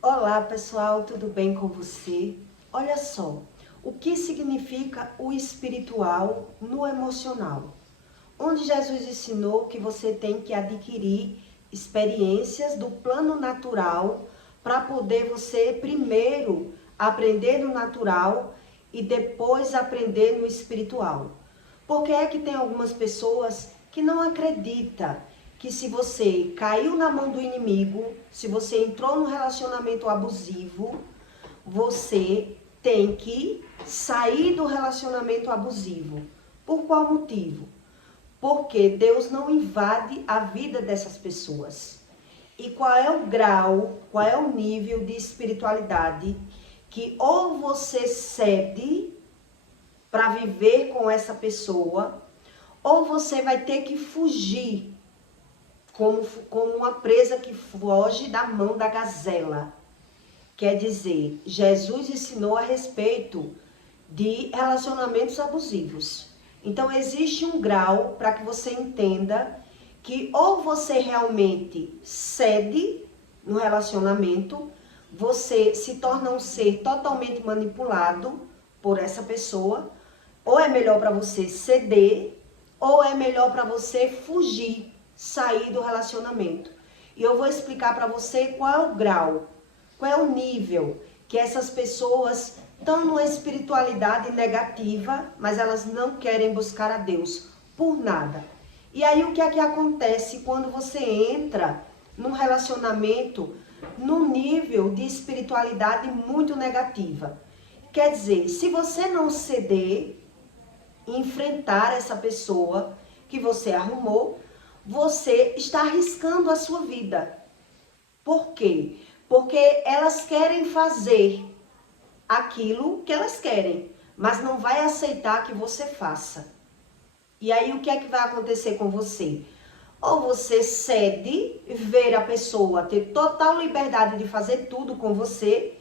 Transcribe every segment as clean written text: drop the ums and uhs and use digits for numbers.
Olá pessoal, tudo bem com você? Olha só, o que significa o espiritual no emocional? Onde Jesus ensinou que você tem que adquirir experiências do plano natural para poder você primeiro aprender no natural e depois aprender no espiritual. Porque é que tem algumas pessoas que não acreditam que se você caiu na mão do inimigo, se você entrou num relacionamento abusivo, você tem que sair do relacionamento abusivo. Por qual motivo? Porque Deus não invade a vida dessas pessoas. E qual é o grau, qual é o nível de espiritualidade que ou você cede para viver com essa pessoa, ou você vai ter que fugir como uma presa que foge da mão da gazela. Quer dizer, Jesus ensinou a respeito de relacionamentos abusivos. Então, existe um grau para que você entenda que ou você realmente cede no relacionamento, você se torna um ser totalmente manipulado por essa pessoa, ou é melhor para você ceder, ou é melhor para você fugir, sair do relacionamento. E eu vou explicar para você qual é o grau, qual é o nível que essas pessoas estão numa espiritualidade negativa, mas elas não querem buscar a Deus por nada. E aí o que é que acontece quando você entra num relacionamento num nível de espiritualidade muito negativa? Quer dizer, se você não ceder, enfrentar essa pessoa que você arrumou, você está arriscando a sua vida. Por quê? Porque elas querem fazer aquilo que elas querem, mas não vai aceitar que você faça. E aí o que é que vai acontecer com você? Ou você cede, ver a pessoa ter total liberdade de fazer tudo com você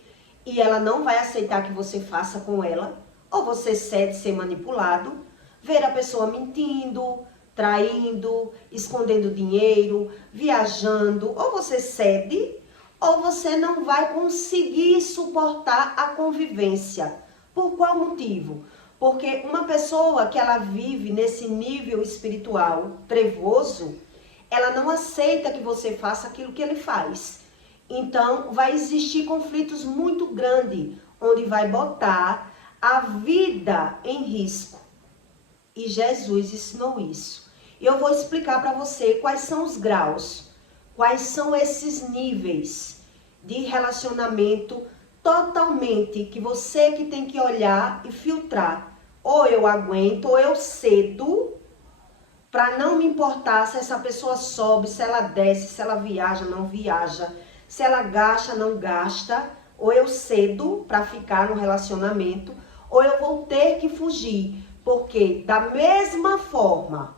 e ela não vai aceitar que você faça com ela, ou você cede ser manipulado, ver a pessoa mentindo, traindo, escondendo dinheiro, viajando, ou você cede, ou você não vai conseguir suportar a convivência. Por qual motivo? Porque uma pessoa que ela vive nesse nível espiritual trevoso, ela não aceita que você faça aquilo que ele faz. Então, vai existir conflitos muito grandes, onde vai botar a vida em risco. E Jesus ensinou isso. E eu vou explicar para você quais são os graus, quais são esses níveis de relacionamento totalmente que você que tem que olhar e filtrar. Ou eu aguento, ou eu cedo, para não me importar se essa pessoa sobe, se ela desce, se ela viaja, não viaja, se ela gasta, não gasta, ou eu cedo para ficar no relacionamento, ou eu vou ter que fugir, porque da mesma forma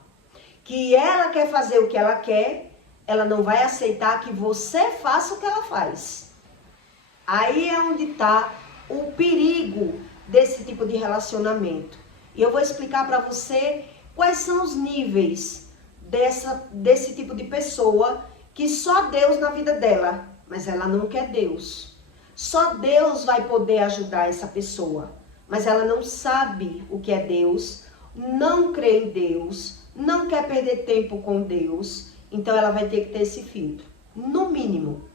que ela quer fazer o que ela quer, ela não vai aceitar que você faça o que ela faz. Aí é onde está o perigo desse tipo de relacionamento. E eu vou explicar para você quais são os níveis desse tipo de pessoa que só Deus na vida dela, mas ela não quer Deus. Só Deus vai poder ajudar essa pessoa, mas ela não sabe o que é Deus, não crê em Deus, não quer perder tempo com Deus, então ela vai ter que ter esse filtro. No mínimo,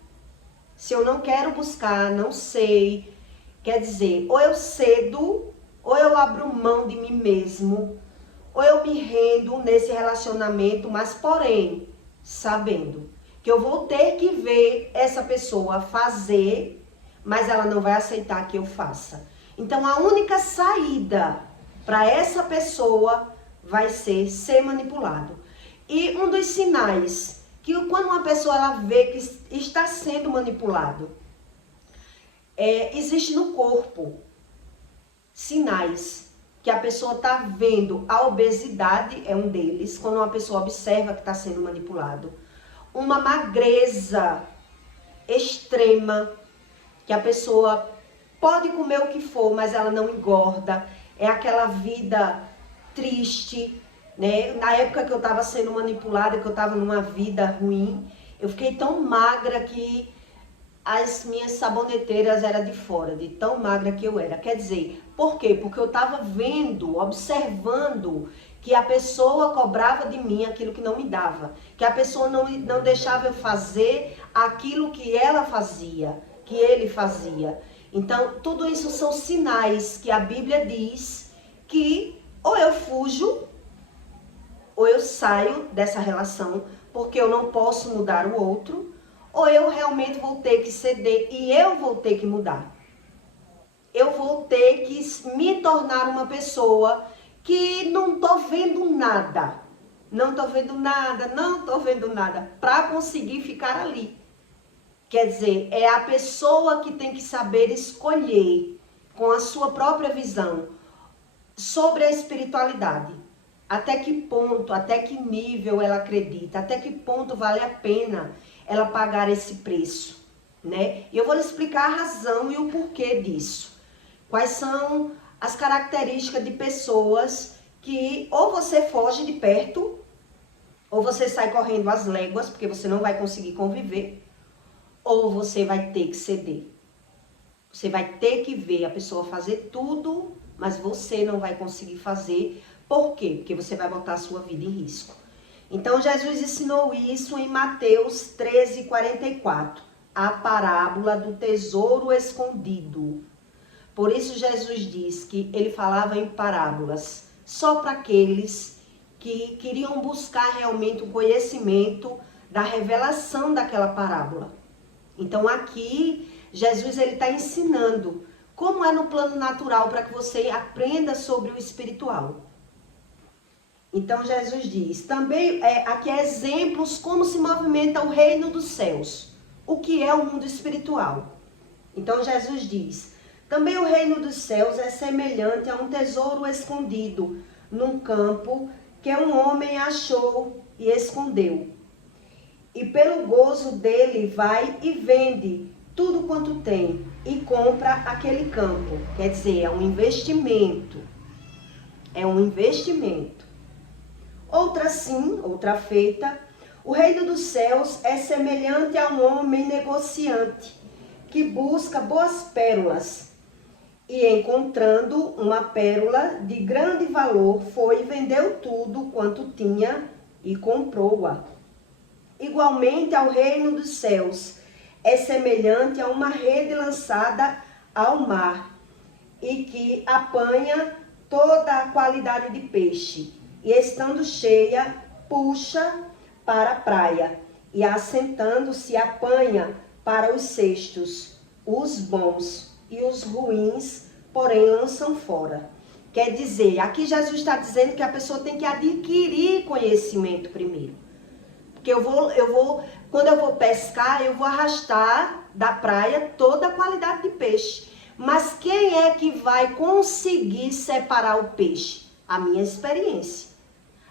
se eu não quero buscar, não sei, quer dizer, ou eu cedo, ou eu abro mão de mim mesmo, ou eu me rendo nesse relacionamento, mas porém, sabendo que eu vou ter que ver essa pessoa fazer, mas ela não vai aceitar que eu faça. Então a única saída para essa pessoa vai ser manipulado. E um dos sinais que quando uma pessoa ela vê que está sendo manipulado, existe no corpo sinais que a pessoa está vendo. A obesidade é um deles, quando uma pessoa observa que está sendo manipulado. Uma magreza extrema, que a pessoa pode comer o que for, mas ela não engorda. É aquela vida triste, né? Na época que eu estava sendo manipulada, que eu estava numa vida ruim, eu fiquei tão magra que as minhas saboneteiras eram de fora, de tão magra que eu era. Quer dizer, por quê? Porque eu estava vendo, observando que a pessoa cobrava de mim aquilo que não me dava. Que a pessoa não deixava eu fazer aquilo que ela fazia, que ele fazia. Então, tudo isso são sinais que a Bíblia diz que ou eu fujo, ou eu saio dessa relação, porque eu não posso mudar o outro, ou eu realmente vou ter que ceder e eu vou ter que mudar. Eu vou ter que me tornar uma pessoa que não tô vendo nada. Não tô vendo nada, não tô vendo nada, para conseguir ficar ali. Quer dizer, é a pessoa que tem que saber escolher com a sua própria visão sobre a espiritualidade. Até que ponto, até que nível ela acredita, até que ponto vale a pena ela pagar esse preço, né? E eu vou lhe explicar a razão e o porquê disso. Quais são as características de pessoas que ou você foge de perto, ou você sai correndo às léguas, porque você não vai conseguir conviver, ou você vai ter que ceder. Você vai ter que ver a pessoa fazer tudo, mas você não vai conseguir fazer. Por quê? Porque você vai botar a sua vida em risco. Então, Jesus ensinou isso em Mateus 13:44, a parábola do tesouro escondido. Por isso, Jesus diz que ele falava em parábolas só para aqueles que queriam buscar realmente o conhecimento da revelação daquela parábola. Então, aqui, Jesus está ensinando como é no plano natural para que você aprenda sobre o espiritual. Então, Jesus diz, também, aqui é exemplos como se movimenta o reino dos céus. O que é o mundo espiritual? Então, Jesus diz, também o reino dos céus é semelhante a um tesouro escondido num campo que um homem achou e escondeu. E pelo gozo dele vai e vende tudo quanto tem e compra aquele campo. Quer dizer, é um investimento. É um investimento. Outra sim, outra feita, o reino dos céus é semelhante a um homem negociante que busca boas pérolas e encontrando uma pérola de grande valor foi e vendeu tudo quanto tinha e comprou-a. Igualmente ao reino dos céus é semelhante a uma rede lançada ao mar e que apanha toda a qualidade de peixe. E estando cheia, puxa para a praia, e assentando-se apanha para os cestos, os bons e os ruins, porém lançam fora. Quer dizer, aqui Jesus está dizendo que a pessoa tem que adquirir conhecimento primeiro. Porque quando eu vou pescar, eu vou arrastar da praia toda a qualidade de peixe. Mas quem é que vai conseguir separar o peixe? A minha experiência.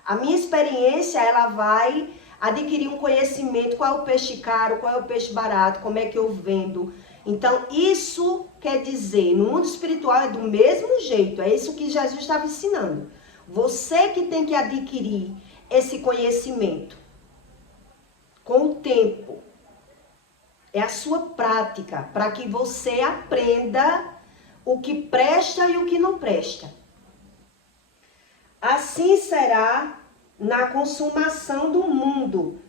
A minha experiência, ela vai adquirir um conhecimento, qual é o peixe caro, qual é o peixe barato, como é que eu vendo. Então, isso quer dizer, no mundo espiritual é do mesmo jeito, é isso que Jesus estava ensinando. Você que tem que adquirir esse conhecimento com o tempo. É a sua prática, para que você aprenda o que presta e o que não presta. Assim será na consumação do mundo.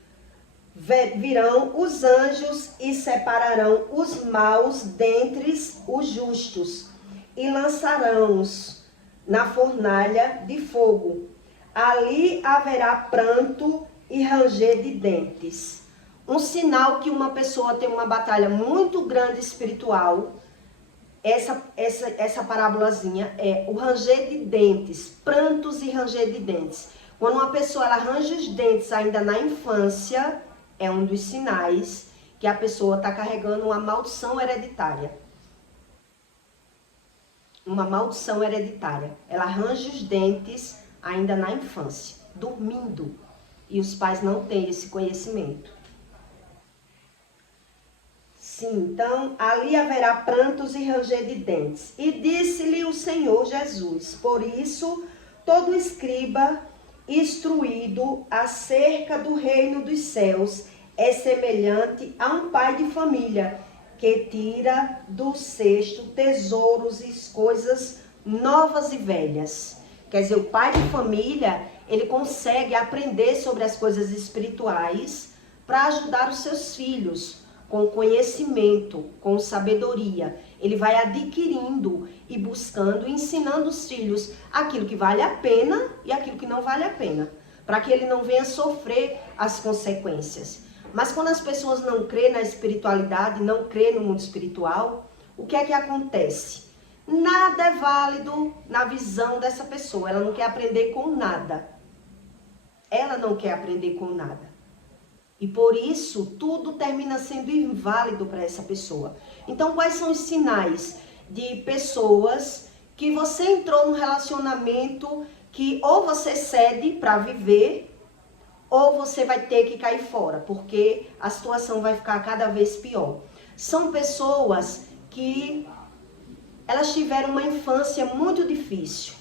Virão os anjos e separarão os maus dentre os justos e lançarão-os na fornalha de fogo. Ali haverá pranto e ranger de dentes. Um sinal que uma pessoa tem uma batalha muito grande espiritual. Essa parábolazinha é o ranger de dentes, prantos e ranger de dentes. Quando uma pessoa ela range os dentes ainda na infância, é um dos sinais que a pessoa está carregando uma maldição hereditária. Uma maldição hereditária. Ela range os dentes ainda na infância, dormindo. E os pais não têm esse conhecimento. Sim, então, ali haverá prantos e ranger de dentes. E disse-lhe o Senhor Jesus, por isso, todo escriba instruído acerca do reino dos céus é semelhante a um pai de família que tira do cesto tesouros e coisas novas e velhas. Quer dizer, o pai de família, ele consegue aprender sobre as coisas espirituais para ajudar os seus filhos com conhecimento, com sabedoria. Ele vai adquirindo e buscando, ensinando os filhos aquilo que vale a pena e aquilo que não vale a pena, para que ele não venha sofrer as consequências. Mas quando as pessoas não crêem na espiritualidade, não crêem no mundo espiritual, o que é que acontece? Nada é válido na visão dessa pessoa. Ela não quer aprender com nada. Ela não quer aprender com nada. E por isso, tudo termina sendo inválido para essa pessoa. Então, quais são os sinais de pessoas que você entrou num relacionamento que ou você cede para viver, ou você vai ter que cair fora, porque a situação vai ficar cada vez pior. São pessoas que elas tiveram uma infância muito difícil.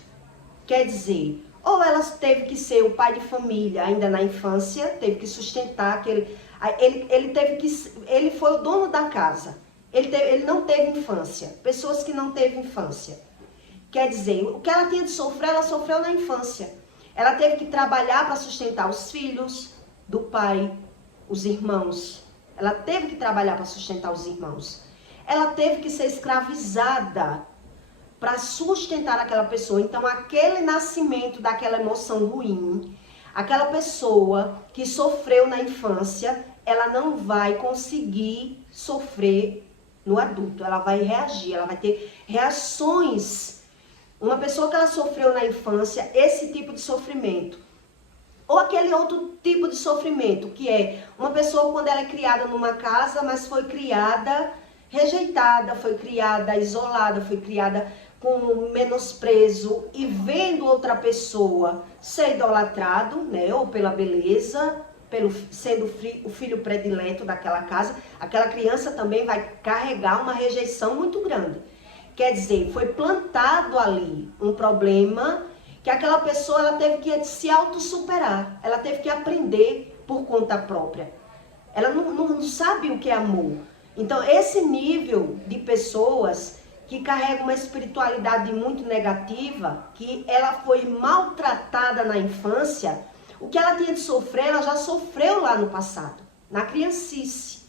Quer dizer, ou elas teve que ser o pai de família ainda na infância, teve que sustentar aquele, ele foi o dono da casa. Ele não teve infância. Pessoas que não teve infância. Quer dizer, o que ela tinha de sofrer, ela sofreu na infância. Ela teve que trabalhar para sustentar os filhos do pai, os irmãos. Ela teve que trabalhar para sustentar os irmãos. Ela teve que ser escravizada para sustentar aquela pessoa. Então, aquele nascimento daquela emoção ruim, aquela pessoa que sofreu na infância, ela não vai conseguir sofrer no adulto. Ela vai reagir, ela vai ter reações. Uma pessoa que ela sofreu na infância, esse tipo de sofrimento. Ou aquele outro tipo de sofrimento, que é uma pessoa quando ela é criada numa casa, mas foi criada rejeitada, foi criada isolada, foi criada com menosprezo e vendo outra pessoa ser idolatrado, né, ou pela beleza, sendo o filho predileto daquela casa, aquela criança também vai carregar uma rejeição muito grande. Quer dizer, foi plantado ali um problema que aquela pessoa ela teve que se autossuperar, ela teve que aprender por conta própria. Ela não sabe o que é amor. Então, esse nível de pessoas que carregam uma espiritualidade muito negativa, que ela foi maltratada na infância, o que ela tinha de sofrer, ela já sofreu lá no passado, na criancice.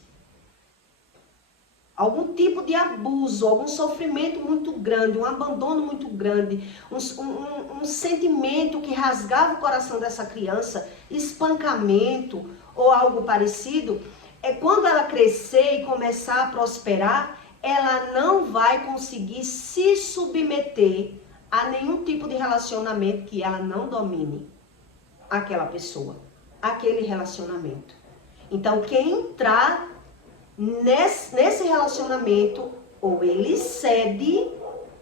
Algum tipo de abuso, algum sofrimento muito grande, um abandono muito grande, um sentimento que rasgava o coração dessa criança, espancamento ou algo parecido. Quando ela crescer e começar a prosperar, ela não vai conseguir se submeter a nenhum tipo de relacionamento que ela não domine aquela pessoa, aquele relacionamento. Então, quem entrar nesse relacionamento, ou ele cede,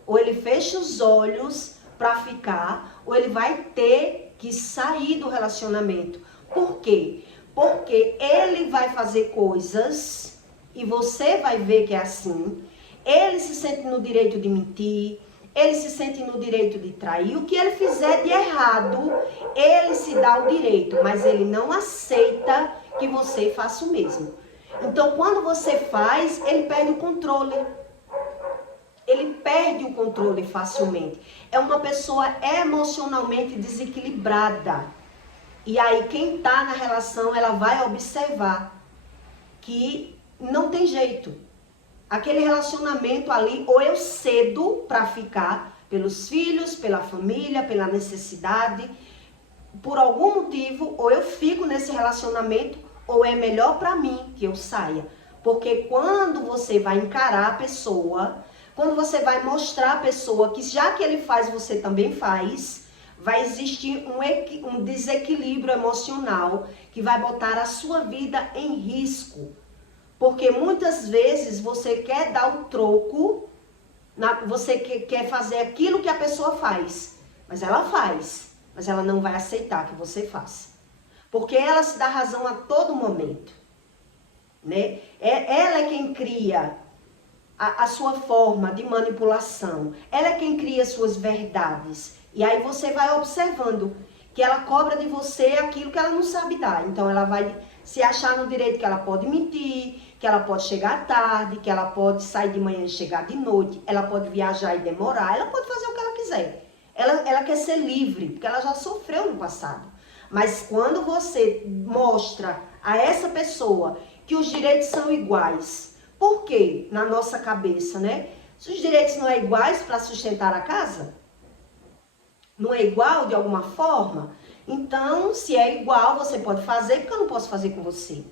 ou ele fecha os olhos para ficar, ou ele vai ter que sair do relacionamento. Por quê? Porque ele vai fazer coisas e você vai ver que é assim. Ele se sente no direito de mentir, ele se sente no direito de trair. O que ele fizer de errado, ele se dá o direito, mas ele não aceita que você faça o mesmo. Então, quando você faz, ele perde o controle. Ele perde o controle facilmente. É uma pessoa emocionalmente desequilibrada. E aí, quem está na relação, ela vai observar que não tem jeito. Aquele relacionamento ali, ou eu cedo para ficar pelos filhos, pela família, pela necessidade, por algum motivo, ou eu fico nesse relacionamento, ou é melhor para mim que eu saia. Porque quando você vai encarar a pessoa, quando você vai mostrar a pessoa que já que ele faz, você também faz, vai existir um desequilíbrio emocional que vai botar a sua vida em risco. Porque muitas vezes você quer dar o troco, você quer fazer aquilo que a pessoa faz. Mas ela faz, mas ela não vai aceitar que você faça. Porque ela se dá razão a todo momento. Né? Ela é quem cria a sua forma de manipulação. Ela é quem cria suas verdades. E aí você vai observando que ela cobra de você aquilo que ela não sabe dar. Então ela vai se achar no direito que ela pode mentir, que ela pode chegar tarde, que ela pode sair de manhã e chegar de noite, ela pode viajar e demorar, ela pode fazer o que ela quiser. Ela quer ser livre, porque ela já sofreu no passado. Mas quando você mostra a essa pessoa que os direitos são iguais, por quê? Na nossa cabeça, né? Se os direitos não é iguais para sustentar a casa, não é igual de alguma forma, então se é igual você pode fazer, porque eu não posso fazer com você.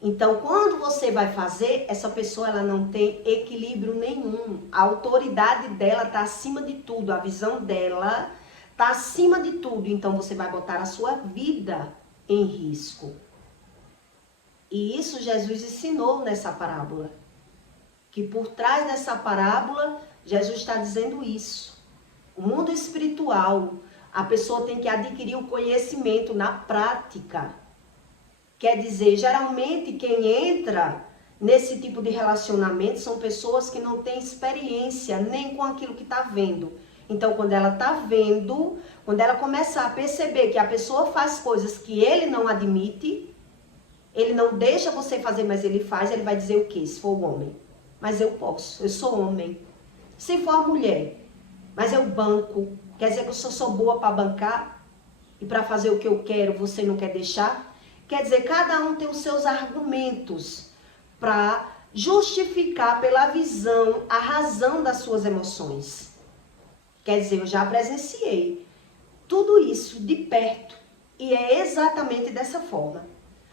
Então, quando você vai fazer, essa pessoa ela não tem equilíbrio nenhum. A autoridade dela está acima de tudo, a visão dela está acima de tudo. Então, você vai botar a sua vida em risco. E isso Jesus ensinou nessa parábola. Que por trás dessa parábola, Jesus está dizendo isso. O mundo espiritual, a pessoa tem que adquirir o conhecimento na prática. Quer dizer, geralmente quem entra nesse tipo de relacionamento são pessoas que não têm experiência nem com aquilo que está vendo. Então, quando ela está vendo, quando ela começar a perceber que a pessoa faz coisas que ele não admite, ele não deixa você fazer, mas ele faz, ele vai dizer o quê? Se for o homem. Mas eu posso, eu sou homem. Se for a mulher, mas eu banco. Quer dizer que eu sou boa para bancar? E para fazer o que eu quero, você não quer deixar? Quer dizer, cada um tem os seus argumentos para justificar pela visão a razão das suas emoções. Quer dizer, eu já presenciei tudo isso de perto e é exatamente dessa forma.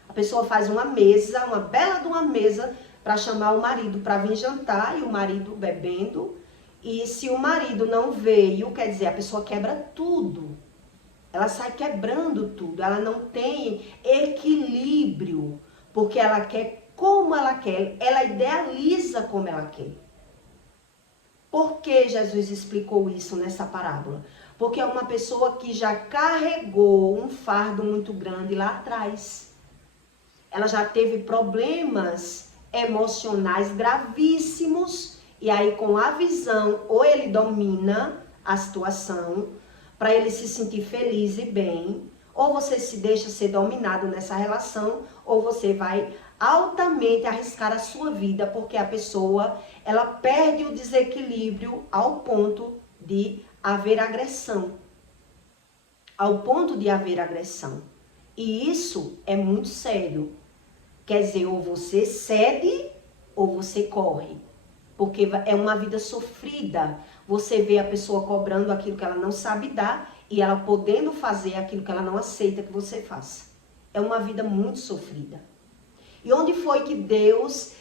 A pessoa faz uma mesa, uma bela de uma mesa para chamar o marido para vir jantar e o marido bebendo. E se o marido não veio, quer dizer, a pessoa quebra tudo. Ela sai quebrando tudo, ela não tem equilíbrio, porque ela quer como ela quer, ela idealiza como ela quer. Por que Jesus explicou isso nessa parábola? Porque é uma pessoa que já carregou um fardo muito grande lá atrás. Ela já teve problemas emocionais gravíssimos, e aí com a visão, ou ele domina a situação, para ele se sentir feliz e bem, ou você se deixa ser dominado nessa relação, ou você vai altamente arriscar a sua vida, porque a pessoa, ela perde o desequilíbrio ao ponto de haver agressão. Ao ponto de haver agressão. E isso é muito sério. Quer dizer, ou você cede, ou você corre. Porque é uma vida sofrida. Você vê a pessoa cobrando aquilo que ela não sabe dar e ela podendo fazer aquilo que ela não aceita que você faça. É uma vida muito sofrida. E onde foi que Deus,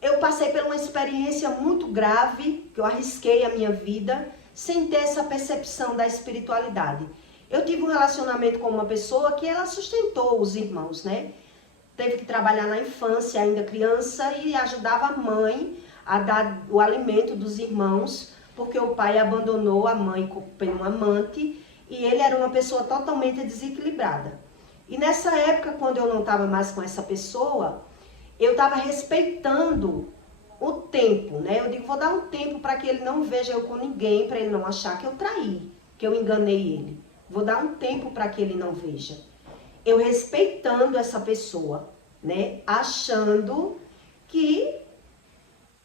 eu passei por uma experiência muito grave, que eu arrisquei a minha vida, sem ter essa percepção da espiritualidade. Eu tive um relacionamento com uma pessoa que ela sustentou os irmãos, né? Teve que trabalhar na infância, ainda criança, e ajudava a mãe a dar o alimento dos irmãos, porque o pai abandonou a mãe pelo um amante, e ele era uma pessoa totalmente desequilibrada. E nessa época, quando eu não estava mais com essa pessoa, eu estava respeitando o tempo, né? Eu digo, vou dar um tempo para que ele não veja eu com ninguém, para ele não achar que eu traí, que eu enganei ele. Vou dar um tempo para que ele não veja. Eu respeitando essa pessoa, né? Achando que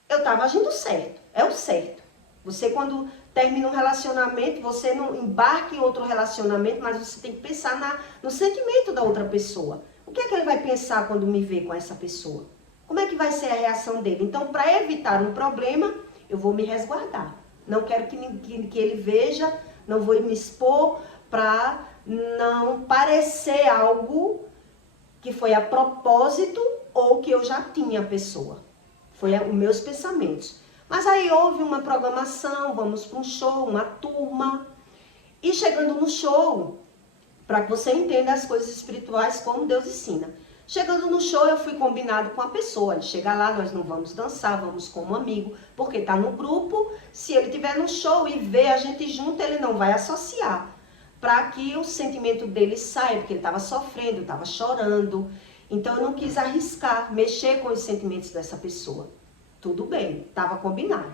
eu estava agindo certo. É o certo. Você, quando termina um relacionamento, você não embarca em outro relacionamento, mas você tem que pensar no sentimento da outra pessoa. O que é que ele vai pensar quando me vê com essa pessoa? Como é que vai ser a reação dele? Então, para evitar um problema, eu vou me resguardar. Não quero que ele veja, não vou me expor para não parecer algo que foi a propósito ou que eu já tinha a pessoa. Foi os meus pensamentos. Mas aí houve uma programação, vamos para um show, uma turma. E chegando no show, para que você entenda as coisas espirituais como Deus ensina. Chegando no show, eu fui combinado com a pessoa. Ele chega lá, nós não vamos dançar, vamos como amigo, porque está no grupo. Se ele estiver no show e ver a gente junto, ele não vai associar. Para que o sentimento dele saia, porque ele estava sofrendo, estava chorando. Então eu não quis arriscar, mexer com os sentimentos dessa pessoa. Tudo bem, estava combinado.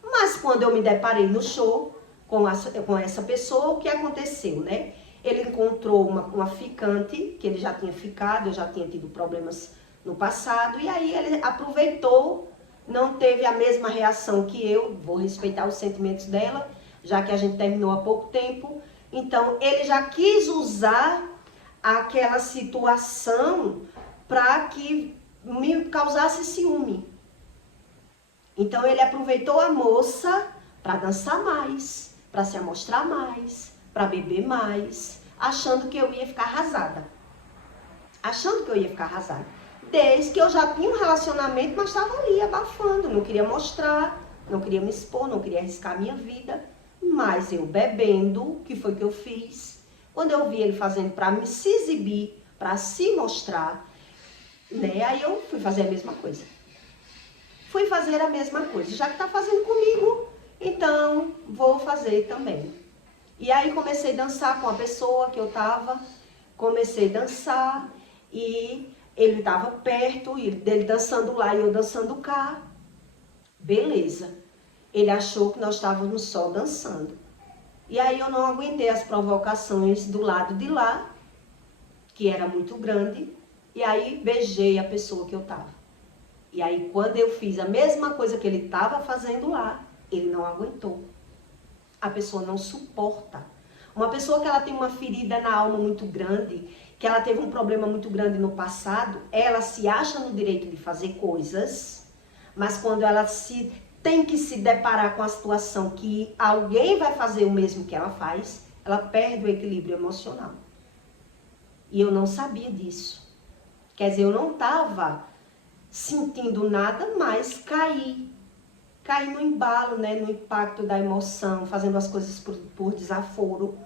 Mas quando eu me deparei no show com essa pessoa, o que aconteceu, né? Ele encontrou uma ficante, que ele já tinha ficado, eu já tinha tido problemas no passado, e aí ele aproveitou, não teve a mesma reação que eu, vou respeitar os sentimentos dela, já que a gente terminou há pouco tempo, então ele já quis usar aquela situação para que me causasse ciúme. Então ele aproveitou a moça para dançar mais, para se amostrar mais, para beber mais, achando que eu ia ficar arrasada. Desde que eu já tinha um relacionamento, mas estava ali abafando, não queria mostrar, não queria me expor, não queria arriscar a minha vida. Mas eu bebendo, o que foi que eu fiz? Quando eu vi ele fazendo para me se exibir, para se mostrar, né? Aí eu fui fazer a mesma coisa. Já que está fazendo comigo, então vou fazer também. E aí comecei a dançar com a pessoa que eu estava, comecei a dançar e ele estava perto, dele dançando lá e eu dançando cá. Beleza. Ele achou que nós estávamos só dançando. E aí eu não aguentei as provocações do lado de lá, que era muito grande, e aí beijei a pessoa que eu estava. E aí quando eu fiz a mesma coisa que ele estava fazendo lá, ele não aguentou. A pessoa não suporta. Uma pessoa que ela tem uma ferida na alma muito grande, que ela teve um problema muito grande no passado, ela se acha no direito de fazer coisas, mas quando ela tem que se deparar com a situação que alguém vai fazer o mesmo que ela faz, ela perde o equilíbrio emocional. E eu não sabia disso. Quer dizer, eu não estava sentindo nada, mas caí no embalo, né, no impacto da emoção, fazendo as coisas por desaforo,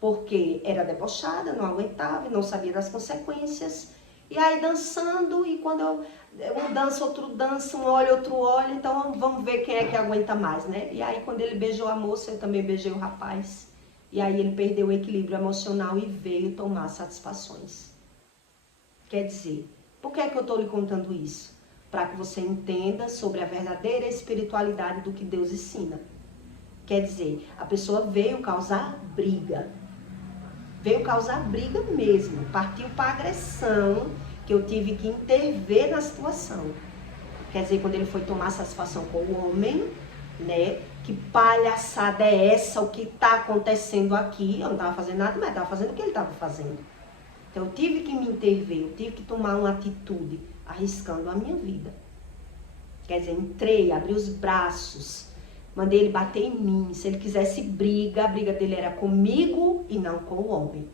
porque era debochada, não aguentava, não sabia das consequências. E aí dançando, e quando um dança, outro dança, um olha, outro olha, então vamos ver quem é que aguenta mais, né? E aí quando ele beijou a moça, eu também beijei o rapaz. E aí ele perdeu o equilíbrio emocional e veio tomar satisfações. Quer dizer, por que é que eu estou lhe contando isso? Para que você entenda sobre a verdadeira espiritualidade do que Deus ensina. Quer dizer, a pessoa veio causar briga. Veio causar briga mesmo. Partiu para agressão, que eu tive que intervir na situação. Quer dizer, quando ele foi tomar satisfação com o homem, né? Que palhaçada é essa? O que está acontecendo aqui? Eu não estava fazendo nada, mas estava fazendo o que ele estava fazendo. Então eu tive que me intervir, eu tive que tomar uma atitude, arriscando a minha vida. Quer dizer, entrei, abri os braços, mandei ele bater em mim. Se ele quisesse briga, a briga dele era comigo e não com o homem.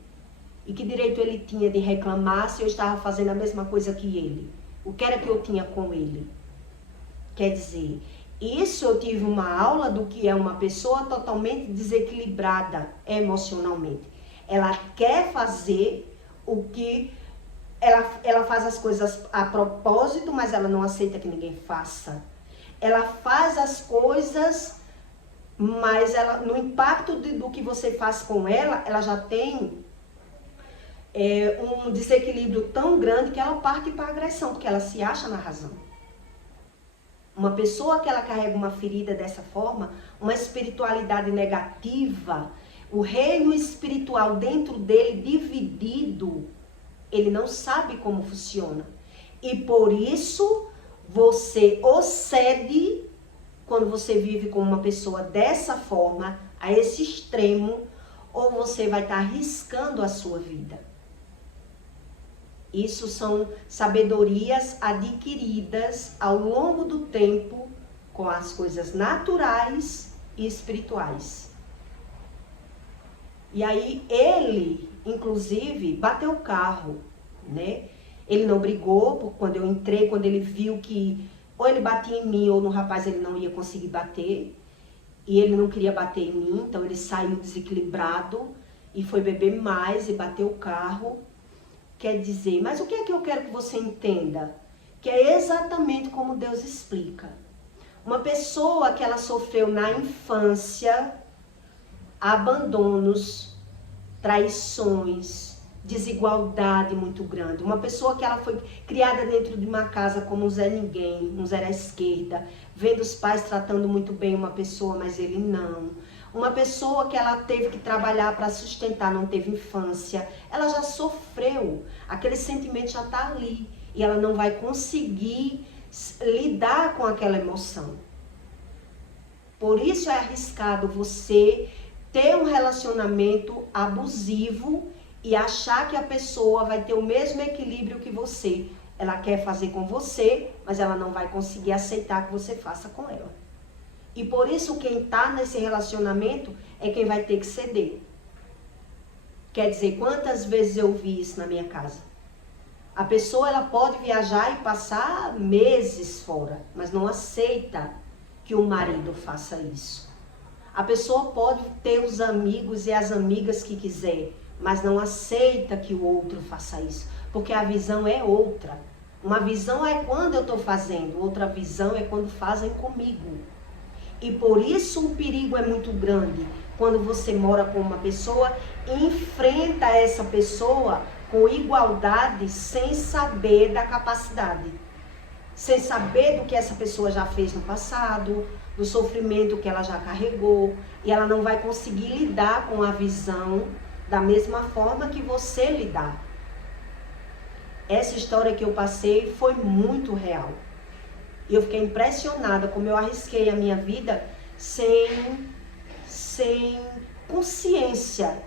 E que direito ele tinha de reclamar se eu estava fazendo a mesma coisa que ele? O que era que eu tinha com ele? Quer dizer, isso eu tive uma aula do que é uma pessoa totalmente desequilibrada emocionalmente. Ela quer fazer o que... Ela faz as coisas a propósito, mas ela não aceita que ninguém faça. Ela faz as coisas, mas ela, no impacto do que você faz com ela já tem um desequilíbrio tão grande que ela parte para a agressão, porque ela se acha na razão. Uma pessoa que ela carrega uma ferida dessa forma, uma espiritualidade negativa, o reino espiritual dentro dele dividido, ele não sabe como funciona. E por isso você ou cede quando você vive com uma pessoa dessa forma, a esse extremo, ou você vai estar arriscando a sua vida. Isso são sabedorias adquiridas ao longo do tempo com as coisas naturais e espirituais. E aí ele, inclusive, bateu o carro, né? Ele não brigou quando eu entrei, quando ele viu que ou ele batia em mim ou no rapaz ele não ia conseguir bater. E ele não queria bater em mim, então ele saiu desequilibrado e foi beber mais e bateu o carro. Quer dizer, mas o que é que eu quero que você entenda? Que é exatamente como Deus explica. Uma pessoa que ela sofreu na infância abandonos, traições, desigualdade muito grande. Uma pessoa que ela foi criada dentro de uma casa como um Zé Ninguém, um Zé à esquerda, vendo os pais tratando muito bem uma pessoa, mas ele não. Uma pessoa que ela teve que trabalhar para sustentar, não teve infância, ela já sofreu, aquele sentimento já está ali. e ela não vai conseguir lidar com aquela emoção. Por isso é arriscado você ter um relacionamento abusivo e achar que a pessoa vai ter o mesmo equilíbrio que você. Ela quer fazer com você, mas ela não vai conseguir aceitar que você faça com ela. E por isso quem está nesse relacionamento é quem vai ter que ceder. Quer dizer, quantas vezes eu vi isso na minha casa? A pessoa ela pode viajar e passar meses fora, mas não aceita que o marido faça isso. A pessoa pode ter os amigos e as amigas que quiser, mas não aceita que o outro faça isso, porque a visão é outra. Uma visão é quando eu estou fazendo, outra visão é quando fazem comigo. E por isso o perigo é muito grande, quando você mora com uma pessoa e enfrenta essa pessoa com igualdade, sem saber da capacidade, sem saber do que essa pessoa já fez no passado, do sofrimento que ela já carregou, e ela não vai conseguir lidar com a visão da mesma forma que você lidar. Essa história que eu passei foi muito real. E eu fiquei impressionada como eu arrisquei a minha vida sem consciência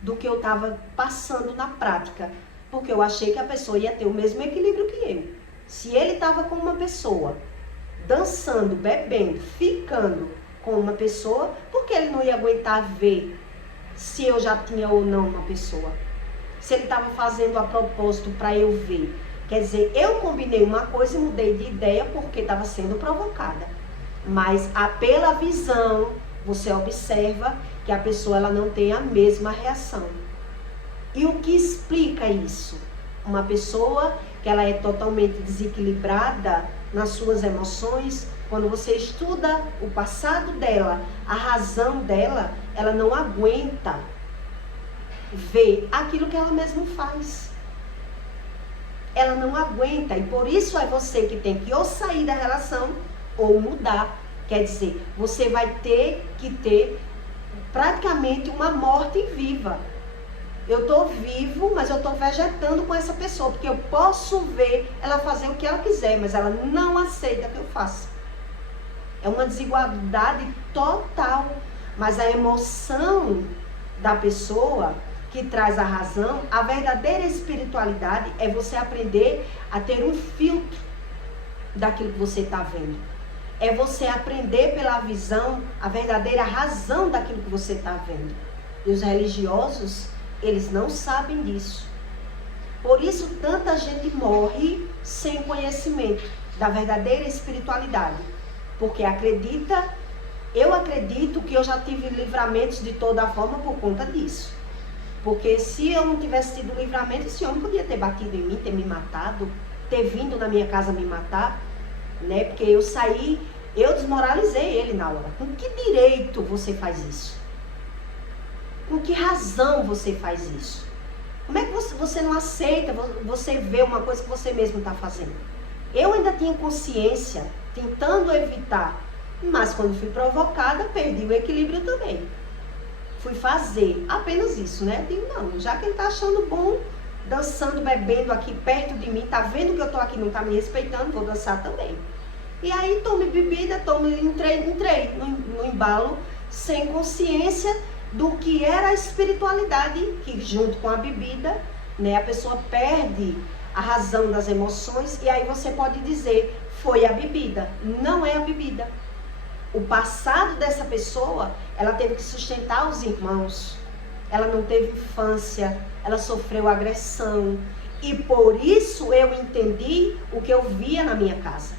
do que eu estava passando na prática. Porque eu achei que a pessoa ia ter o mesmo equilíbrio que eu. Se ele estava com uma pessoa, dançando, bebendo, ficando com uma pessoa, por que ele não ia aguentar ver se eu já tinha ou não uma pessoa? Se ele estava fazendo a propósito para eu ver. Quer dizer, eu combinei uma coisa e mudei de ideia porque estava sendo provocada. Mas pela visão, você observa que a pessoa ela não tem a mesma reação. E o que explica isso? Uma pessoa que ela é totalmente desequilibrada nas suas emoções, quando você estuda o passado dela, a razão dela, ela não aguenta ver aquilo que ela mesma faz. Ela não aguenta, e por isso é você que tem que ou sair da relação ou mudar. Quer dizer, você vai ter que ter praticamente uma morte viva. Eu estou vivo, mas eu estou vegetando com essa pessoa, porque eu posso ver ela fazer o que ela quiser, mas ela não aceita que eu faça. É uma desigualdade total, mas a emoção da pessoa que traz a razão, a verdadeira espiritualidade é você aprender a ter um filtro daquilo que você está vendo. É você aprender pela visão a verdadeira razão daquilo que você está vendo. E os religiosos, eles não sabem disso. Por isso tanta gente morre sem conhecimento da verdadeira espiritualidade. Porque eu acredito que eu já tive livramentos de toda forma por conta disso. Porque se eu não tivesse tido livramento, esse homem podia ter batido em mim, ter me matado, ter vindo na minha casa me matar, né? Porque eu saí, eu desmoralizei ele na hora. Com que direito você faz isso? Com que razão você faz isso? Como é que você não aceita, você vê uma coisa que você mesmo está fazendo? Eu ainda tinha consciência, tentando evitar, mas quando fui provocada, perdi o equilíbrio também. Fui fazer apenas isso, né? Eu digo, não, já que ele tá achando bom, dançando, bebendo aqui perto de mim, tá vendo que eu tô aqui, não tá me respeitando, vou dançar também. E aí tomei bebida, entrei no embalo, sem consciência do que era a espiritualidade, que junto com a bebida, né, a pessoa perde a razão das emoções, e aí você pode dizer, foi a bebida. Não é a bebida. O passado dessa pessoa, ela teve que sustentar os irmãos. Ela não teve infância, ela sofreu agressão. E por isso eu entendi o que eu via na minha casa.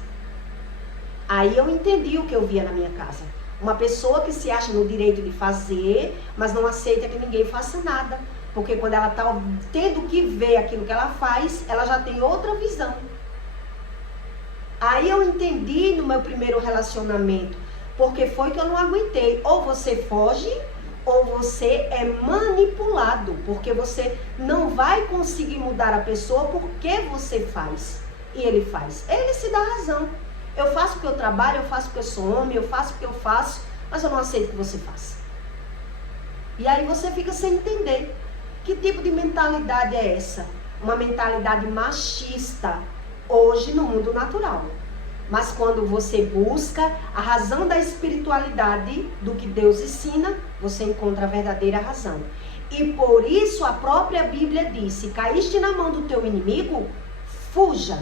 Aí eu entendi o que eu via na minha casa. Uma pessoa que se acha no direito de fazer, mas não aceita que ninguém faça nada. Porque quando ela está tendo que ver aquilo que ela faz, ela já tem outra visão. Aí eu entendi no meu primeiro relacionamento, porque foi que eu não aguentei. Ou você foge, ou você é manipulado, porque você não vai conseguir mudar a pessoa porque você faz. E ele faz. Ele se dá razão. Eu faço porque eu trabalho, eu faço porque eu sou homem, eu faço porque eu faço, mas eu não aceito que você faça. E aí você fica sem entender. Que tipo de mentalidade é essa? Uma mentalidade machista, hoje no mundo natural. Mas quando você busca a razão da espiritualidade do que Deus ensina, você encontra a verdadeira razão. E por isso a própria Bíblia diz: se caíste na mão do teu inimigo, fuja.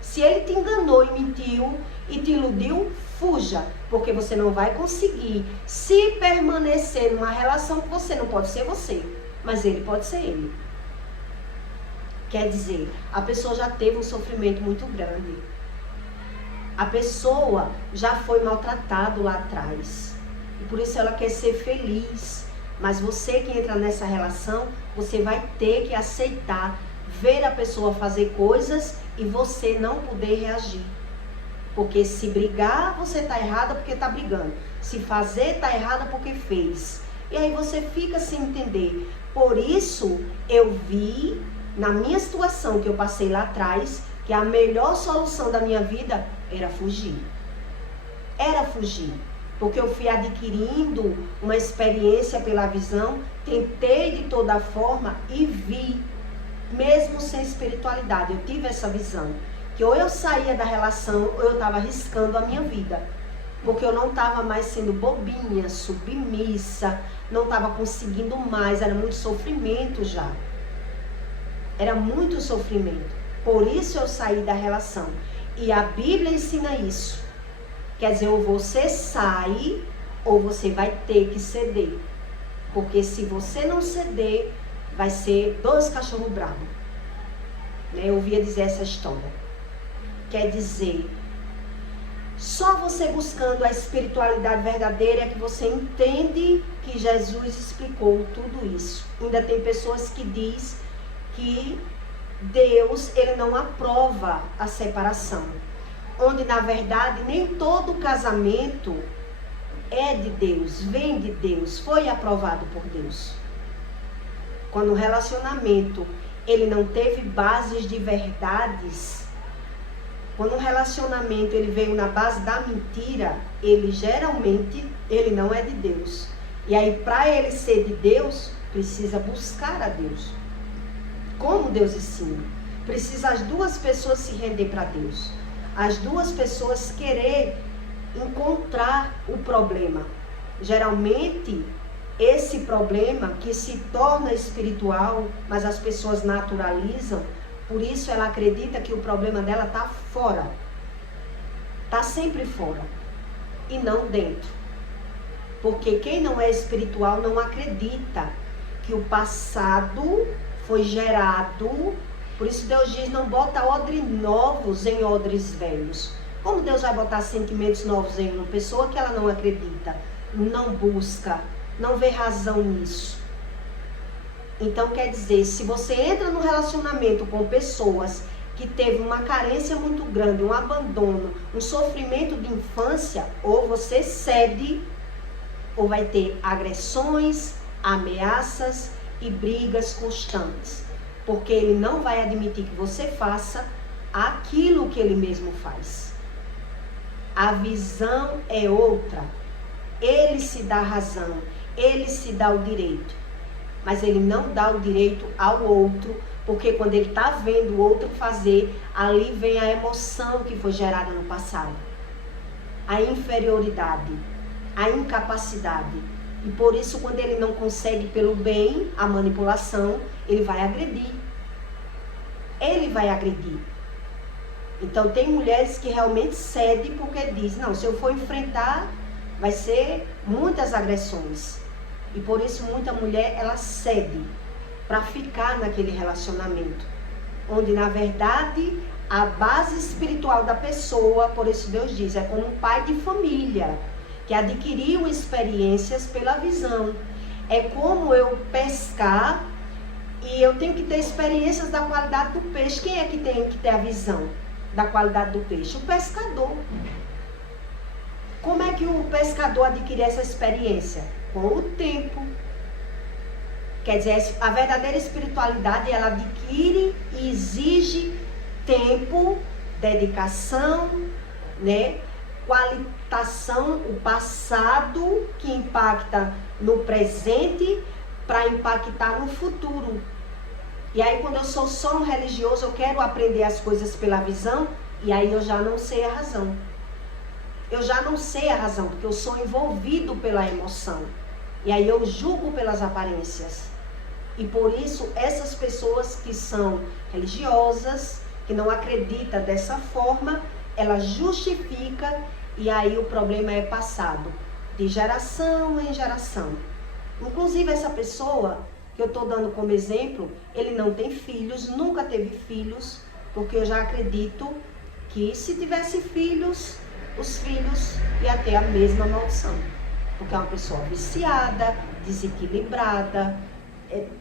Se ele te enganou e mentiu e te iludiu, fuja. Porque você não vai conseguir se permanecer numa relação que você não pode ser você, mas ele pode ser ele. Quer dizer, a pessoa já teve um sofrimento muito grande. A pessoa já foi maltratada lá atrás. E por isso ela quer ser feliz. Mas você que entra nessa relação, você vai ter que aceitar ver a pessoa fazer coisas e você não poder reagir. Porque se brigar, você está errada porque está brigando. Se fazer, está errada porque fez. E aí você fica sem entender. Por isso, eu vi, na minha situação que eu passei lá atrás, que a melhor solução da minha vida era fugir. Era fugir. Porque eu fui adquirindo uma experiência pela visão, tentei de toda forma e vi, mesmo sem espiritualidade, eu tive essa visão. Que ou eu saía da relação ou eu estava arriscando a minha vida. Porque eu não estava mais sendo bobinha, submissa, não estava conseguindo mais, era muito sofrimento já. Era muito sofrimento. Por isso eu saí da relação. E a Bíblia ensina isso. Quer dizer, ou você sai, ou você vai ter que ceder. Porque se você não ceder, vai ser 2 cachorros bravos. Eu ouvia dizer essa história. Quer dizer, só você buscando a espiritualidade verdadeira é que você entende que Jesus explicou tudo isso. Ainda tem pessoas que dizem que Deus, ele não aprova a separação. Onde, na verdade, nem todo casamento é de Deus, vem de Deus, foi aprovado por Deus. Quando o relacionamento, ele não teve bases de verdades, quando um relacionamento, ele veio na base da mentira, ele geralmente, ele não é de Deus. E aí, para ele ser de Deus, precisa buscar a Deus. Como Deus ensina? Precisa as duas pessoas se render para Deus. As duas pessoas querer encontrar o problema. Geralmente, esse problema que se torna espiritual, mas as pessoas naturalizam, por isso ela acredita que o problema dela está fora. Está sempre fora. E não dentro. Porque quem não é espiritual não acredita que o passado foi gerado. Por isso Deus diz, não bota odres novos em odres velhos. Como Deus vai botar sentimentos novos em uma pessoa que ela não acredita, não busca, não vê razão nisso? Então quer dizer, se você entra num relacionamento com pessoas que teve uma carência muito grande, um abandono, um sofrimento de infância, ou você cede, ou vai ter agressões, ameaças e brigas constantes. Porque ele não vai admitir que você faça aquilo que ele mesmo faz. A visão é outra. Ele se dá razão, ele se dá o direito. Mas ele não dá o direito ao outro, porque quando ele está vendo o outro fazer, ali vem a emoção que foi gerada no passado. A inferioridade, a incapacidade. E por isso, quando ele não consegue pelo bem, a manipulação, ele vai agredir. Ele vai agredir. Então, tem mulheres que realmente cedem porque dizem, não, se eu for enfrentar, vai ser muitas agressões. E por isso, muita mulher, ela cede para ficar naquele relacionamento. Onde, na verdade, a base espiritual da pessoa, por isso Deus diz, é como um pai de família, que adquiriu experiências pela visão. É como eu pescar e eu tenho que ter experiências da qualidade do peixe. Quem é que tem que ter a visão da qualidade do peixe? O pescador. Como é que o pescador adquire essa experiência? Com o tempo. Quer dizer, a verdadeira espiritualidade, ela adquire e exige tempo, dedicação, né? Qualitação, o passado que impacta no presente para impactar no futuro. E aí quando eu sou só um religioso, eu quero aprender as coisas pela visão, e aí eu já não sei a razão. Eu já não sei a razão, porque eu sou envolvido pela emoção. E aí eu julgo pelas aparências. E por isso, essas pessoas que são religiosas, que não acreditam dessa forma, ela justifica e aí o problema é passado de geração em geração. Inclusive essa pessoa que eu estou dando como exemplo, ele não tem filhos, nunca teve filhos, porque eu já acredito que se tivesse filhos, os filhos iam ter a mesma maldição. Porque é uma pessoa viciada, desequilibrada,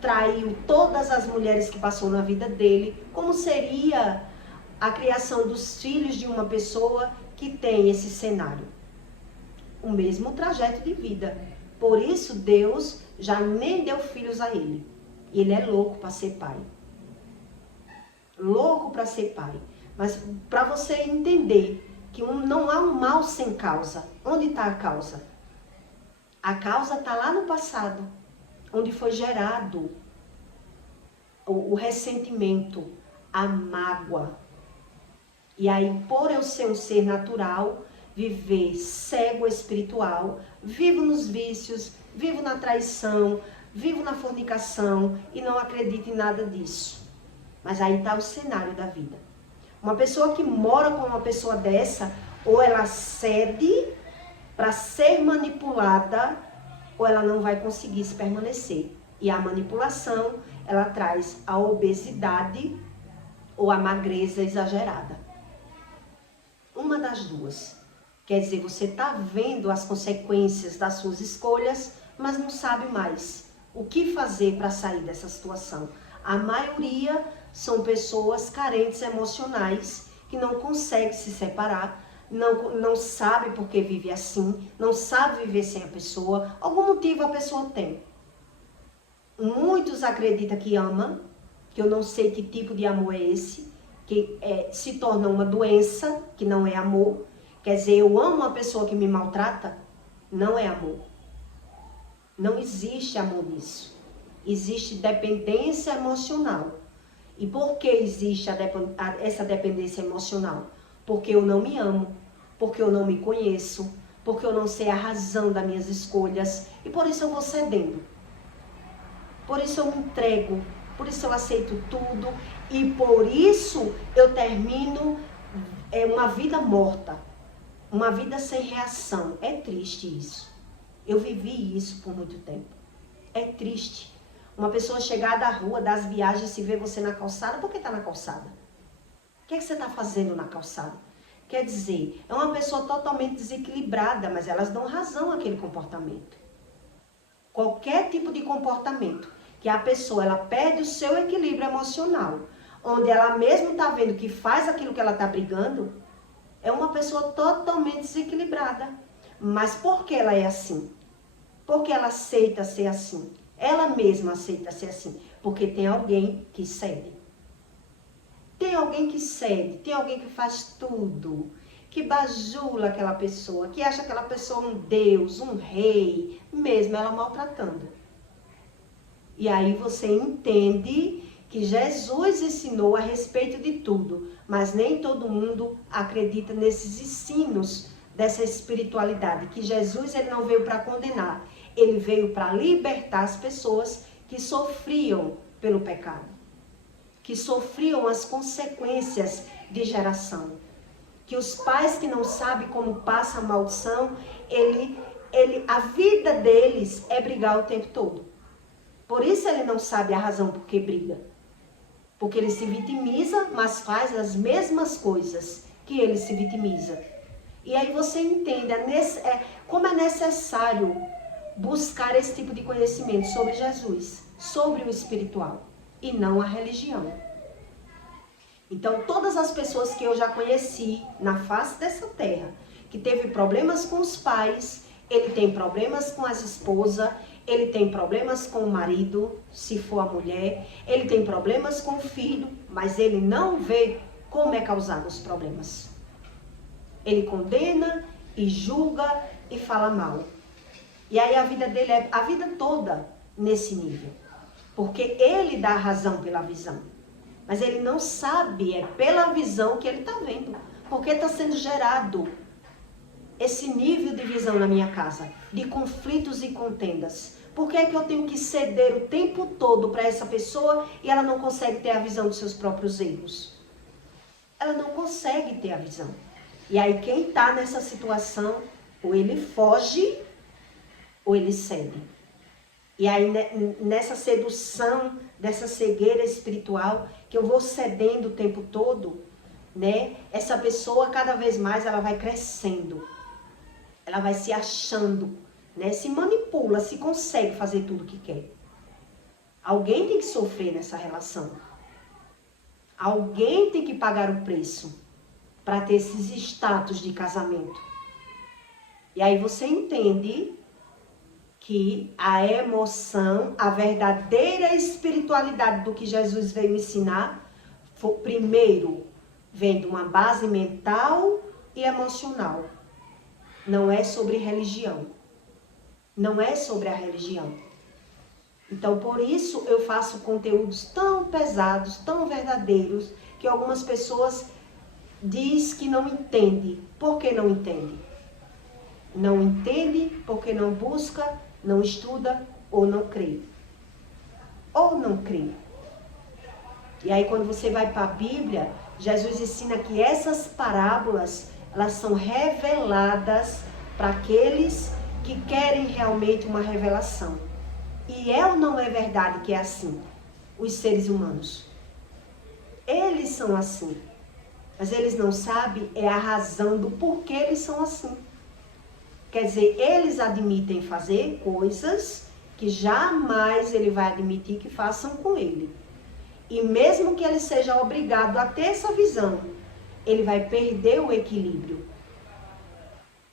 traiu todas as mulheres que passou na vida dele. Como seria a criação dos filhos de uma pessoa que tem esse cenário? O mesmo trajeto de vida. Por isso Deus já nem deu filhos a ele. Ele é louco para ser pai. Louco para ser pai. Mas para você entender que não há um mal sem causa. Onde está a causa? A causa está lá no passado, onde foi gerado o ressentimento, a mágoa. E aí, por eu ser um ser natural, viver cego espiritual, vivo nos vícios, vivo na traição, vivo na fornicação e não acredito em nada disso. Mas aí está o cenário da vida. Uma pessoa que mora com uma pessoa dessa, ou ela cede para ser manipulada, ou ela não vai conseguir se permanecer. E a manipulação, ela traz a obesidade ou a magreza exagerada. Uma das duas. Quer dizer, você está vendo as consequências das suas escolhas, mas não sabe mais o que fazer para sair dessa situação. A maioria são pessoas carentes emocionais, que não conseguem se separar, não sabe por que vive assim, não sabe viver sem a pessoa, algum motivo a pessoa tem. Muitos acreditam que ama, que eu não sei que tipo de amor é esse, que se torna uma doença, que não é amor. Quer dizer, eu amo uma pessoa que me maltrata, não é amor. Não existe amor nisso. Existe dependência emocional. E por que existe essa dependência emocional? Porque eu não me amo, porque eu não me conheço, porque eu não sei a razão das minhas escolhas e por isso eu vou cedendo. Por isso eu me entrego, por isso eu aceito tudo e por isso eu termino uma vida morta, uma vida sem reação. É triste isso. Eu vivi isso por muito tempo. É triste. Uma pessoa chegar da rua, das viagens, se vê você na calçada, por que está na calçada? O que você está fazendo na calçada? Quer dizer, é uma pessoa totalmente desequilibrada, mas elas dão razão àquele comportamento. Qualquer tipo de comportamento que a pessoa ela perde o seu equilíbrio emocional, onde ela mesmo está vendo que faz aquilo que ela está brigando, é uma pessoa totalmente desequilibrada. Mas por que ela é assim? Porque ela aceita ser assim. Ela mesma aceita ser assim. Porque tem alguém que cede. Tem alguém que cede. Tem alguém que faz tudo. Que bajula aquela pessoa. Que acha aquela pessoa um deus, um rei. Mesmo ela maltratando. E aí você entende que Jesus ensinou a respeito de tudo. Mas nem todo mundo acredita nesses ensinos dessa espiritualidade. Que Jesus ele não veio para condenar. Ele veio para libertar as pessoas que sofriam pelo pecado, que sofriam as consequências de geração. Que os pais que não sabem como passa a maldição, a vida deles é brigar o tempo todo. Por isso ele não sabe a razão por que briga. Porque ele se vitimiza, mas faz as mesmas coisas que ele se vitimiza. E aí você entende como é necessário buscar esse tipo de conhecimento sobre Jesus, sobre o espiritual e não a religião. Então, todas as pessoas que eu já conheci na face dessa terra, que teve problemas com os pais, ele tem problemas com as esposas, ele tem problemas com o marido, se for a mulher, ele tem problemas com o filho, mas ele não vê como é causado os problemas. Ele condena e julga e fala mal. E aí a vida dele é a vida toda nesse nível. Porque ele dá a razão pela visão. Mas ele não sabe, é pela visão que ele está vendo. Porque está sendo gerado esse nível de visão na minha casa, de conflitos e contendas. Por que é que eu tenho que ceder o tempo todo para essa pessoa e ela não consegue ter a visão dos seus próprios erros? Ela não consegue ter a visão. E aí quem está nessa situação, ou ele foge, ou ele cede. E aí nessa sedução, dessa cegueira espiritual, que eu vou cedendo o tempo todo, né? Essa pessoa cada vez mais ela vai crescendo. Ela vai se achando, né? Se manipula, se consegue fazer tudo o que quer. Alguém tem que sofrer nessa relação. Alguém tem que pagar o preço para ter esses status de casamento. E aí você entende que a emoção, a verdadeira espiritualidade do que Jesus veio ensinar, primeiro vem de uma base mental e emocional. Não é sobre religião. Não é sobre a religião. Então, por isso, eu faço conteúdos tão pesados, tão verdadeiros, que algumas pessoas dizem que não entendem. Por que não entende? Não entende porque não busca, não estuda ou não crê. Ou não crê. E aí, quando você vai para a Bíblia, Jesus ensina que essas parábolas, elas são reveladas para aqueles que querem realmente uma revelação. E é ou não é verdade que é assim? Os seres humanos. Eles são assim. Mas eles não sabem a razão do porquê eles são assim. Quer dizer, eles admitem fazer coisas que jamais ele vai admitir que façam com ele. E mesmo que ele seja obrigado a ter essa visão, ele vai perder o equilíbrio.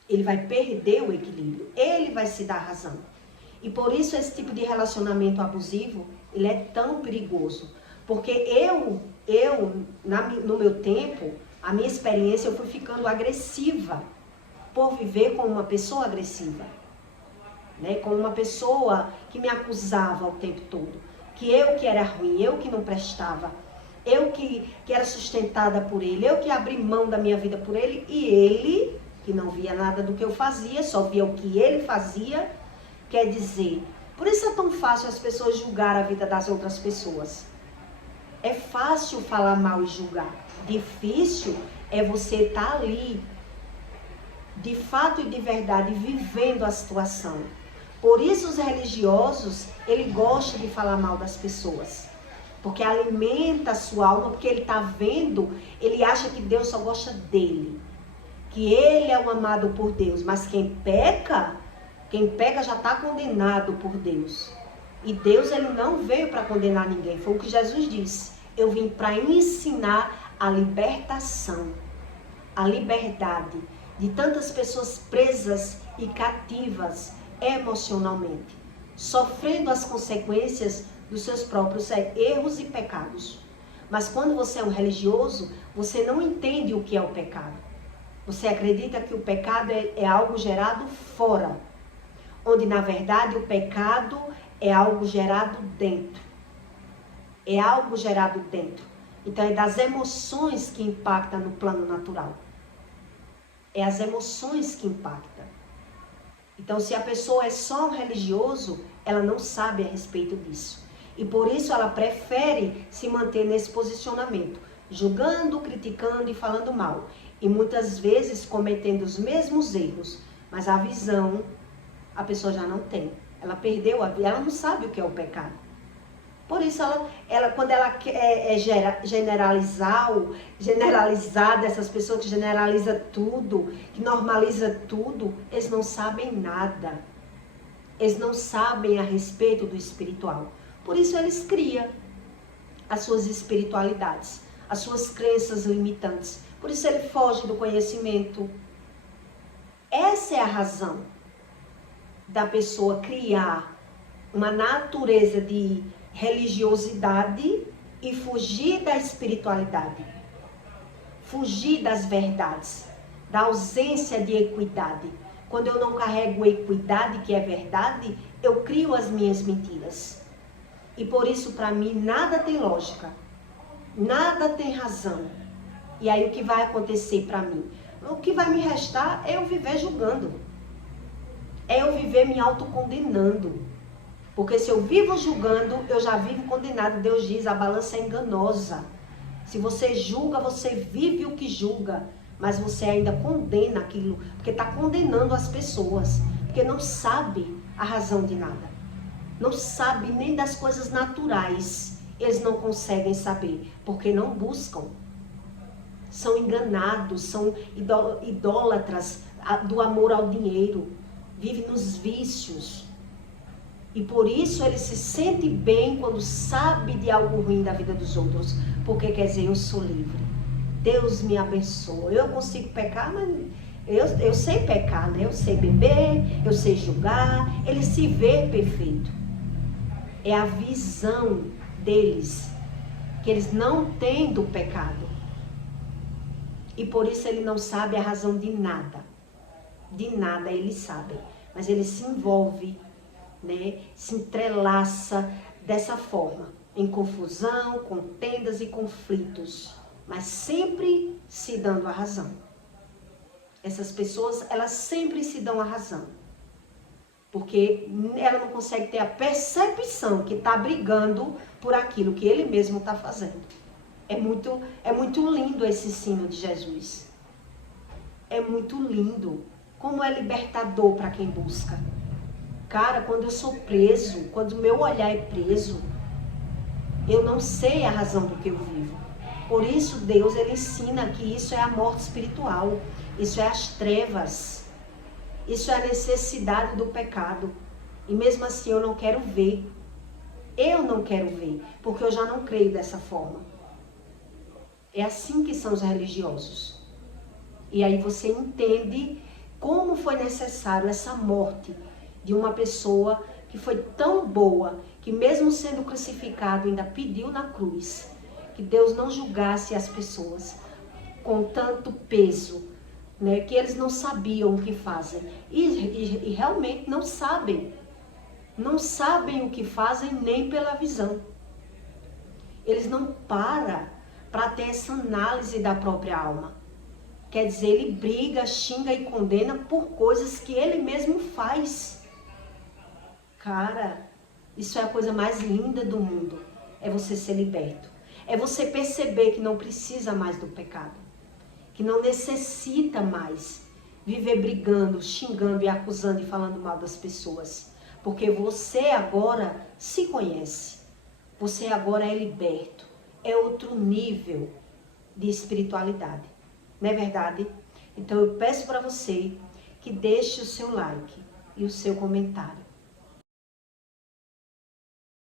Ele vai perder o equilíbrio. Ele vai se dar razão. E por isso esse tipo de relacionamento abusivo, ele é tão perigoso. Porque no meu tempo, a minha experiência, eu fui ficando agressiva por viver com uma pessoa agressiva. Né? Com uma pessoa que me acusava o tempo todo. Que eu que era ruim, eu que não prestava. Eu que era sustentada por ele, eu que abri mão da minha vida por ele. E ele, que não via nada do que eu fazia, só via o que ele fazia. Quer dizer, por isso é tão fácil as pessoas julgar a vida das outras pessoas. É fácil falar mal e julgar. Difícil é você estar ali, de fato e de verdade, vivendo a situação. Por isso os religiosos, ele gosta de falar mal das pessoas. Porque alimenta a sua alma, porque ele está vendo, ele acha que Deus só gosta dele. Que ele é o amado por Deus. Mas quem peca já está condenado por Deus. E Deus, ele não veio para condenar ninguém. Foi o que Jesus disse. Eu vim para ensinar a libertação, a liberdade de tantas pessoas presas e cativas emocionalmente, sofrendo as consequências dos seus próprios erros e pecados. Mas quando você é um religioso, você não entende o que é o pecado. Você acredita que o pecado é algo gerado fora, onde na verdade o pecado é algo gerado dentro. É algo gerado dentro. Então é das emoções que impactam no plano natural. É as emoções que impactam. Então se a pessoa é só um religioso, ela não sabe a respeito disso. E por isso ela prefere se manter nesse posicionamento, julgando, criticando e falando mal. E muitas vezes cometendo os mesmos erros, mas a visão a pessoa já não tem. Ela perdeu a vida, ela não sabe o que é o pecado. Por isso, quando ela quer generalizar dessas pessoas que generaliza tudo, que normaliza tudo, eles não sabem nada. Eles não sabem a respeito do espiritual. Por isso, eles criam as suas espiritualidades, as suas crenças limitantes. Por isso, ele foge do conhecimento. Essa é a razão da pessoa criar uma natureza de religiosidade e fugir da espiritualidade, fugir das verdades, da ausência de equidade. Quando eu não carrego equidade, que é verdade, eu crio as minhas mentiras. E por isso, para mim, nada tem lógica. Nada tem razão. E aí o que vai acontecer para mim? O que vai me restar é eu viver julgando. É eu viver me autocondenando. Porque se eu vivo julgando, eu já vivo condenado. Deus diz, a balança é enganosa. Se você julga, você vive o que julga. Mas você ainda condena aquilo. Porque está condenando as pessoas. Porque não sabe a razão de nada. Não sabe nem das coisas naturais. Eles não conseguem saber. Porque não buscam. São enganados, são idólatras do amor ao dinheiro. Vivem nos vícios. E por isso ele se sente bem quando sabe de algo ruim da vida dos outros. Porque quer dizer, eu sou livre. Deus me abençoa. Eu consigo pecar, mas eu sei pecar, né? Eu sei beber, eu sei julgar. Ele se vê perfeito. É a visão deles, que eles não têm do pecado. E por isso ele não sabe a razão de nada. De nada ele sabe. Mas ele se envolve, né, se entrelaça dessa forma, em confusão, contendas e conflitos, mas sempre se dando a razão. Essas pessoas, elas sempre se dão a razão, porque ela não consegue ter a percepção que está brigando por aquilo que ele mesmo está fazendo. É muito lindo esse ensino de Jesus. É muito lindo. Como é libertador para quem busca. Cara, quando eu sou preso, quando o meu olhar é preso, eu não sei a razão do que eu vivo. Por isso Deus, ele ensina que isso é a morte espiritual. Isso é as trevas. Isso é a necessidade do pecado. E mesmo assim eu não quero ver. Eu não quero ver, porque eu já não creio dessa forma. É assim que são os religiosos. E aí você entende como foi necessário essa morte de uma pessoa que foi tão boa, que mesmo sendo crucificado ainda pediu na cruz, que Deus não julgasse as pessoas com tanto peso, né, que eles não sabiam o que fazem. E realmente não sabem. Não sabem o que fazem nem pela visão. Eles não param para ter essa análise da própria alma. Quer dizer, ele briga, xinga e condena por coisas que ele mesmo faz. Cara, isso é a coisa mais linda do mundo. É você ser liberto. É você perceber que não precisa mais do pecado. Que não necessita mais viver brigando, xingando e acusando e falando mal das pessoas. Porque você agora se conhece. Você agora é liberto. É outro nível de espiritualidade. Não é verdade? Então eu peço para você que deixe o seu like e o seu comentário.